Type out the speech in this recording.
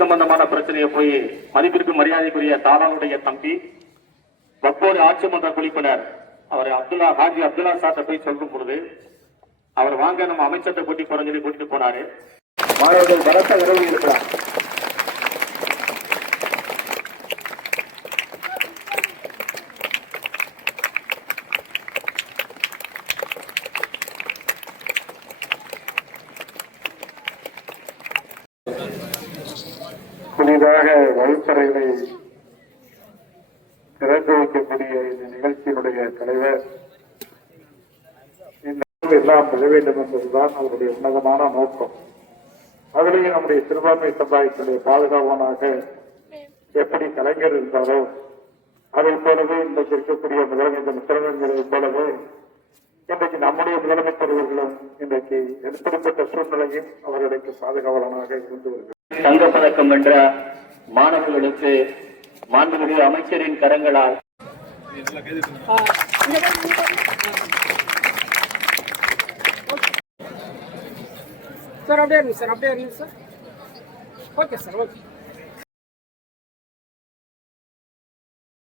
சம்பந்தமான பிரச்சனையை போய் மதிப்பிற்கு மரியாதைக்குரிய தாளாவுடைய தம்பி வக்கோடு ஆட்சி மன்ற குழுப்பினர் அவர் ஹாஜி அப்துல்லா சார்ட்ட போய் சொல்லும் பொழுது அவர் வாங்க நம்ம அமைச்சர்கிட்ட கூட்டி போறோம் சொல்லி கூட்டிட்டு போனாரு. மாணவர்கள் பலத்த உறவு இருக்கிறார். புதிதாக வகுப்பறைகளை திறந்து வைக்கக்கூடிய இந்த நிகழ்ச்சியினுடைய தலைவர் எல்லாம் பெற வேண்டும் என்பதுதான் அவருடைய உன்னதமான நோக்கம். அதிலேயும் நம்முடைய சிறுபான்மை சமுதாயத்தினுடைய பாதுகாவலனாக எப்படி கலைஞர் இருந்தாரோ அதை போலவே இன்றைக்கு இருக்கக்கூடிய முதலமைச்சரை போலவே இன்றைக்கு நம்முடைய முதலமைச்சர்களும் இன்றைக்கு எப்படிப்பட்ட சூழ்நிலையும் அவர்களுக்கு பாதுகாவலனாக இருந்து வருகிறது. தங்கப்பதக்கம் வென்ற மாணவர்களுக்கு மாண்புமிகு அமைச்சரின் கரங்களால் சார் அப்படியே இருங்க சார், அப்படியே இருங்க சார். Okay sir, okay.